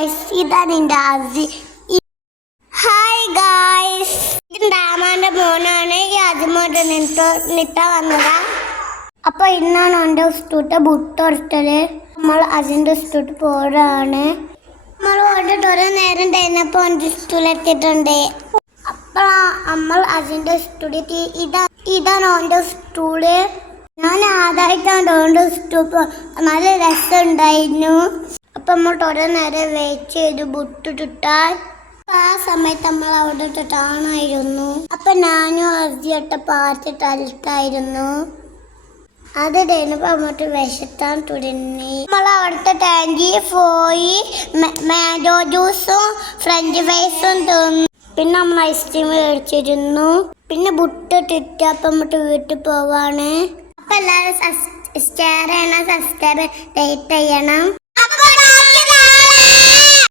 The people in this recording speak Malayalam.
ഗായ്സ്, ഇതാണ് എൻ്റെ അസി. ഹായ് ഗായ്സ്, ഇത് ഡാമാൻ്റെ മോനാണ്. ഈ ആദ്യമായിട്ട് നിട്ട വന്നതാ. അപ്പൊ ഇന്നാണ് എൻ്റെ ഇഷ്ടത്തെ ബുട്ടൊടുത്തത്. നമ്മൾ അതിൻ്റെ ഇഷ്ടത്ത് പോരാണ്. നമ്മൾ ഓടിട്ട് ഓരോ നേരം കഴിഞ്ഞപ്പോൾ എൻ്റെ ഇഷ്ടത്തിലെത്തിയിട്ടുണ്ട്. അപ്പോൾ നമ്മൾ അതിൻ്റെ ഇഷ്ടത്തിൽ ഇതാണ് എൻ്റെ സ്റ്റൂള്. ഞാൻ ആദ്യമായിട്ടാണ് ഓൻ്റെ സ്റ്റൂപ്പ്. നല്ല രസമുണ്ടായിരുന്നു. അപ്പം നമ്മൾ ഓരോ നേരം വെയിറ്റ് ചെയ്ത് ബുട്ടിട്ടാൽ ആ സമയത്ത് നമ്മൾ അവിടെ ഇട്ടിട്ടാണായിരുന്നു. അപ്പം ഞാനും ആദ്യമായിട്ട് പാത്തിട്ടടുത്തായിരുന്നു. അത് കഴിഞ്ഞപ്പോൾ അങ്ങോട്ട് വിശത്താൻ തുടങ്ങി. നമ്മൾ അവിടുത്തെ ടാങ്കിൽ പോയി മാംഗോ ജ്യൂസും ഫ്രഞ്ച് ഫ്രൈസും തിന്നു. പിന്നെ നമ്മൾ ഐസ്ക്രീം മേടിച്ചിരുന്നു. പിന്നെ ബുട്ടിട്ടിട്ട് അപ്പം അങ്ങോട്ട് വീട്ടിൽ പോവാണ്. അപ്പം എല്ലാവരും ഷെയർ ചെയ്യണം, സബ്സ്ക്രൈബ് ചെയ്യണം.